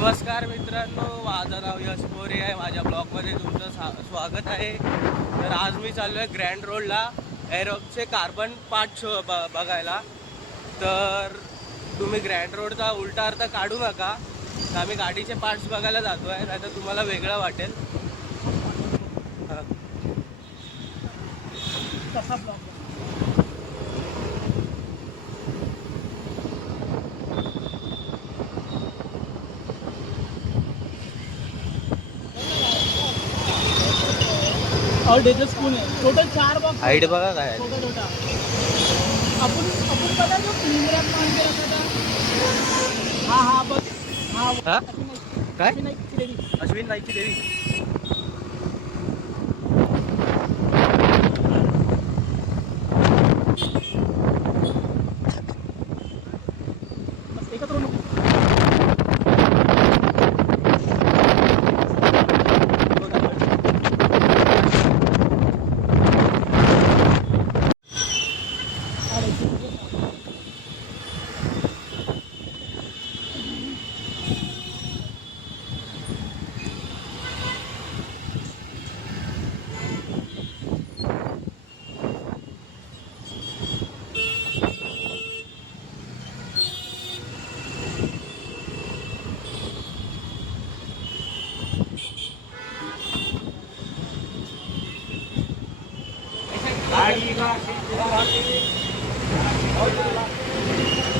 नमस्कार मित्रांनो, माझं नाव यश मोरे आहे. माझ्या ब्लॉगमध्ये तुमचं स्वागत आहे. तर आज मी चाललो आहे ग्रँड रोडला एरोक्सचे कार्बन पार्ट बघायला. तर तुम्ही ग्रँड रोडचा उलटा अर्थ काढू नका. तर आम्ही गाडीचे पार्ट्स बघायला जातो आहे, नाही तर तुम्हाला वेगळं वाटेल. और डेजर स्पून आहे. टोटल 4 बॉक्स हाईट बघा काय आहे. छोटा आपण बघा जो इंदिरा प्लांट असायचा. हा बघ. हा काय अश्विन नाईकची देवी. अश्विन नाईकची देवी. बस एकत्र नको.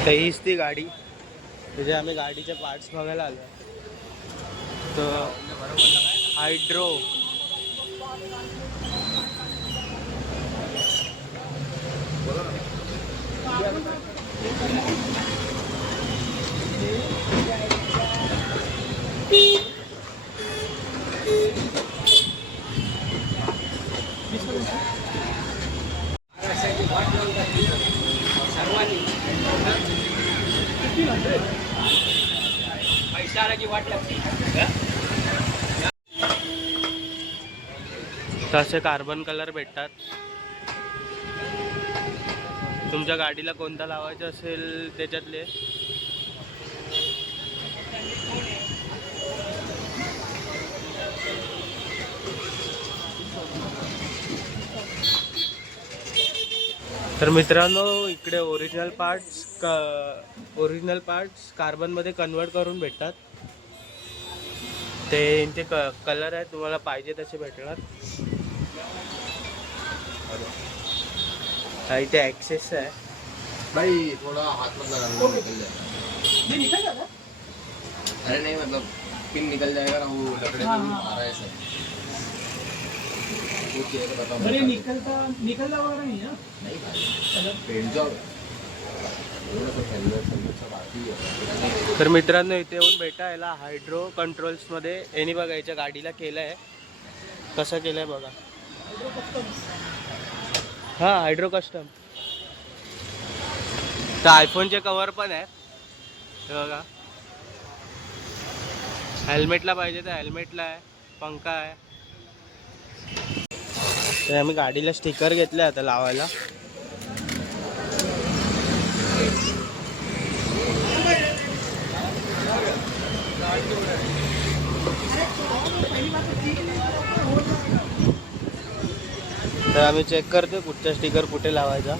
तर हीच ती गाडी म्हणजे आम्ही गाडीचे पार्ट्स बघायला आलो. तर हायड्रो तसे कार्बन कलर भेटतात. तुमच्या गाडीला कोणता लावायचा असेल त्याच्यातले. तर मित्रांनो, इकडे ओरिजिनल पार्ट्स कार्बनमध्ये कन्वर्ट करून भेटतात. ते कलर आहे, तुम्हाला पाहिजे तसे भेटणार. इथे ॲक्सेस आहे भाई, थोड़ा हाथ मत लगाना, निकल जाएगा. ये निकल जाता है. अरे नहीं, मतलब पिन निकल जाएगा ना, वो लकड़े हाँ, में हाँ. आ रहा है सर. कुछ ये तो बताओ. अरे निकलता वगैरह नहीं है. नहीं भाई, पेंट जॉब थोड़ा सा हेलमेट सब आती है. तर मित्रांनो, इथे येऊन भेटा. याला हायड्रो कंट्रोल्समध्ये यांनी बघा याच्या गाडीला केलं आहे. कसं केलं आहे बघा. हां, हायड्रो कस्टम. तर आयफोनचे कवर पण आहे हे बघा. हेल्मेटला पाहिजे तर हेल्मेटला आहे, पंखा आहे. तर आम्ही गाडीला स्टिकर घेतले आता लावायला. तर आम्ही चेक करतो कुठचा स्टिकर कुठे लावायचा.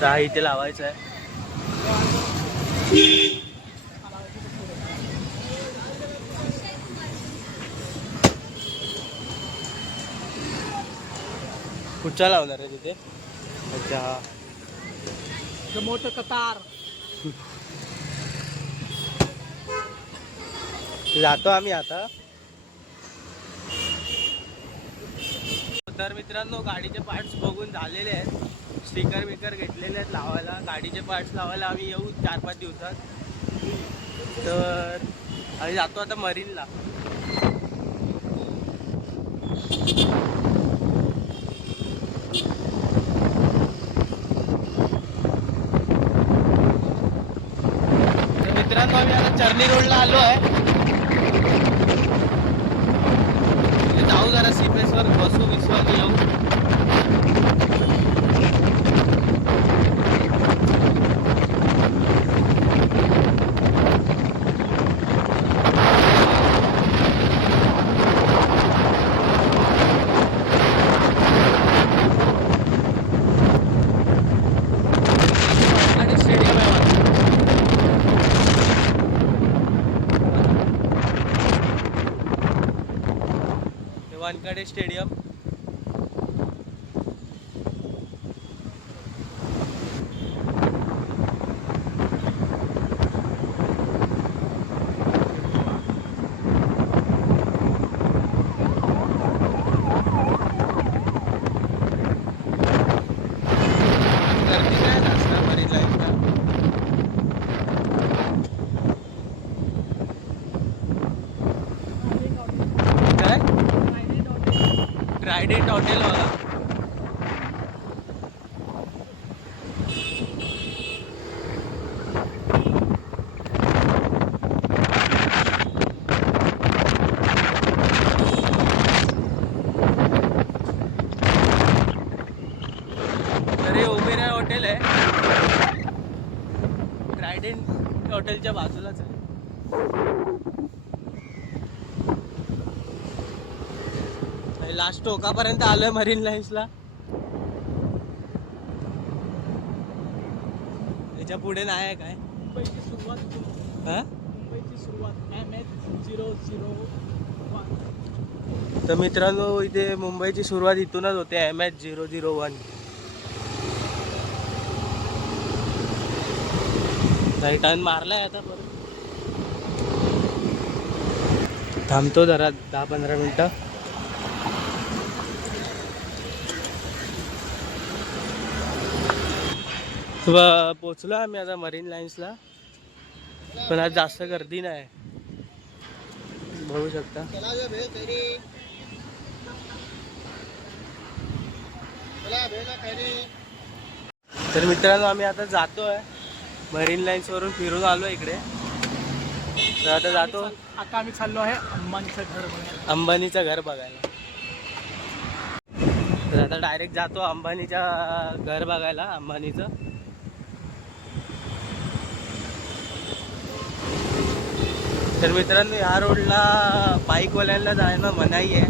तर इथे लावायचा आहे. कुठचा लावणार आहे तिथे. अच्छा, जो मोठं कतार. जातो आम्ही आता. तर मित्रांनो, गाडीचे पार्ट्स बघून झालेले आहेत. स्टिकर बिकर घेतलेले आहेत लावायला. गाडीचे पार्ट्स लावायला आम्ही येऊ 4-5 दिवसात. तर आम्ही जातो आता मरीनला. तर मित्रांनो, आम्ही आता चर्नी रोडला आलो आहे. जाऊ जरा सीपेसवर बसू, विश्वास येऊ. वानखडे स्टेडियम. गर्दी काय असणार मरीन लाईन्सला. काय ट्रायडेंट हॉटेल बघा. तर हे ओबेराय हॉटेल आहे, ट्रायडेंट हॉटेलच्या बाजूलाच आहे. लास्ट टोकापर्यंत आलोय मरीन लाईन्सला. त्याच्या पुढे नाही आहे काय. मुंबईची सुरुवात हा? मुंबईची सुरुवात MH001. तर मित्रांनो इथे मुंबईची सुरुवात इथूनच होते, MH001. टर्न मारलाय आता परत. थांबतो जरा 10-15 मिनिटं. पोचलो आम्ही आता मरीन लाईन्सला, पण आज जास्त गर्दी नाही, बघू शकता. तर मित्रांनो आम्ही आता जातोय मरीन लाईन्स वरून, फिरून आलो इकडे. तर आता जातो, आता आम्ही चाललो आहे अंबानीचं घर बघायला. अंबानीचं घर बघायला. तर आता डायरेक्ट जातो अंबानीच्या घर बघायला, अंबानीचं. तर मित्रांनो ह्या रोडला बाईकवाल्यांना जाणं मनाई आहे.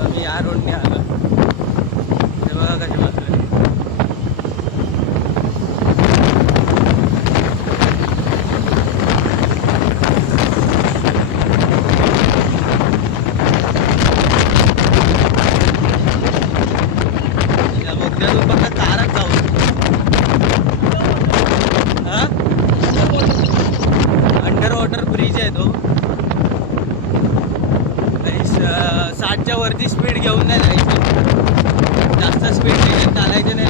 आम्ही या रोडने आलो. हे बघा कसे बसले. या बोगद्यातून फक्त कारच जाऊ. अंडर वॉटर ब्रिज आहे तो. आणि 60च्या वरती स्पीड घेऊन नाही जायचं, जास्त स्पीड घेऊन चालायचं नाही.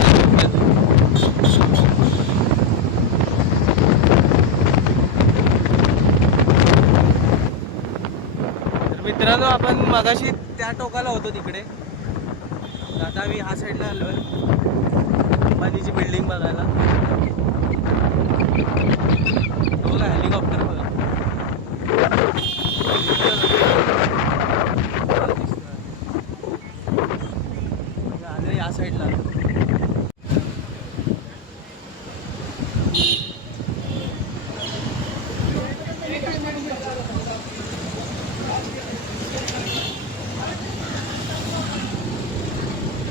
तर मित्रांनो आपण मगाशी त्या टोकाला होतो तिकडे, आता आम्ही ह्या साईडला आलो आहे अंबानीची बिल्डिंग बघायला. बघा हेलिकॉप्टर बघा. आले या साईडला.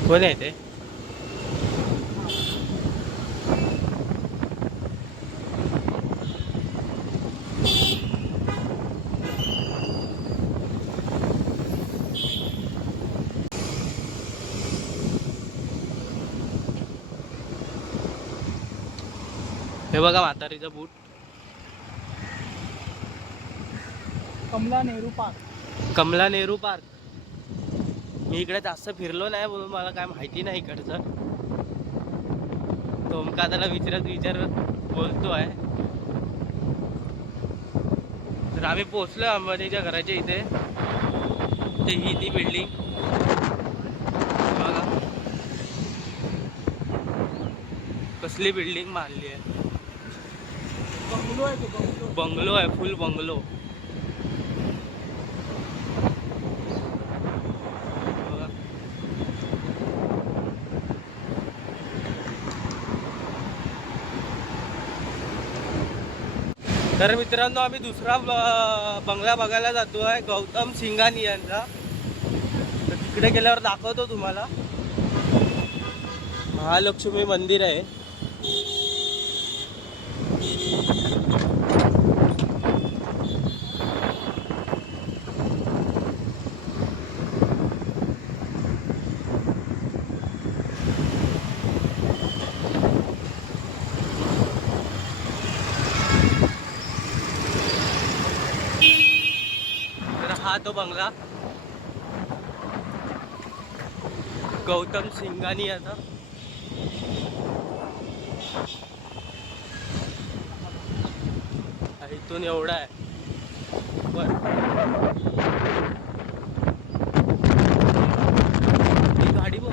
कोण आहे ते? हे बघा म्हातारीचा बूट. कमला नेहरू पार्क. कमला नेहरू पार्क. मी इकडे जास्त फिरलो नाही म्हणून मला काय माहिती नाही इकडचं. तो ओमका त्याला विचारत बोलतो आहे. तर आम्ही पोचलो अंबानीच्या घराच्या इथे. ते ही ती बिल्डिंग बघा कसली बिल्डिंग मारली आहे. बंगलो आहे तो, बंगलो. बंगलो आहे, फुल बंगलो. बघा. तर मित्रांनो आम्ही दुसरा बंगला बघायला जातो आहे, गौतम सिंघानी यांचा. तर तिकडे गेल्यावर दाखवतो तुम्हाला. महालक्ष्मी मंदिर आहे. हा तो बंगला गौतम सिंघानी याचा. इथून एवढा आहे वर. ही गाडी बघ.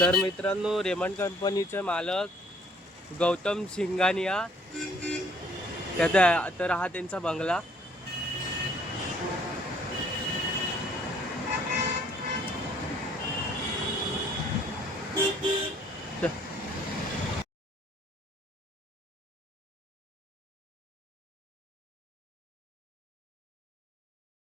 तर मित्रांनो, रेमंड कंपनीचे मालक गौतम सिंघानिया त्याचा तर हा त्यांचा बंगला.